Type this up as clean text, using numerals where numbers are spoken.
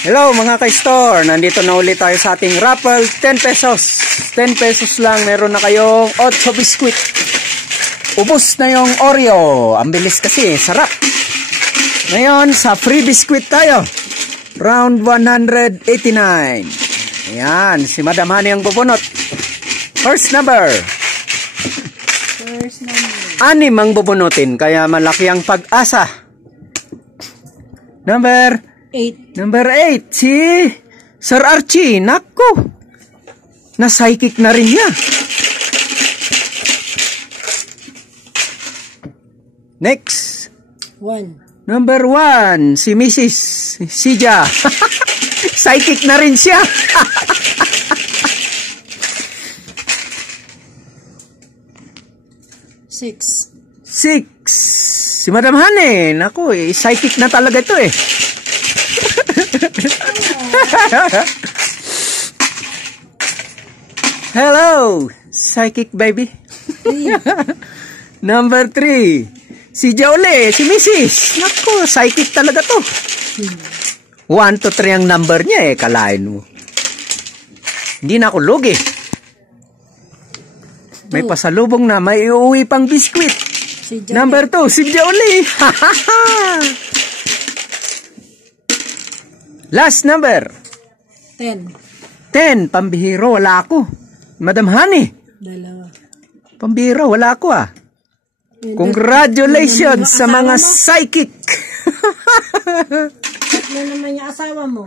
Hello mga ka-store, nandito na ulit tayo sa ating raffle, 10 pesos. 10 pesos lang, meron na kayong 8 biskwit. Ubus na yung Oreo, ang bilis kasi, sarap. Ngayon, sa free biskwit tayo. Round 189. Ayan, si Madam Honey ang bubunot. First number. Anim ang bubunutin, kaya malaki ang pag-asa. Number 8. Number 8, si Sir Archie. Nako, na-psychic na rin niya. Next. 1. Number 1, si Mrs. Sija. Psychic na rin siya. 6. 6, si Madam Honey. Nako, psychic na talaga ito eh. Hello, psychic baby. Number 3, si Jolie, si Mrs. Naku, psychic talaga to. 1 to 3 ang number niya eh, kalain mo. Hindi na ako lugi. May pasalubong na, may uuwi pang biskwit. Number 2, si Jolie. Last number. 10. 10, pambihiro, wala ako. Madam Honey. 2. Pambihiro, wala ako ah. Congratulations sa mga psychic. Ano naman yung asawa mo?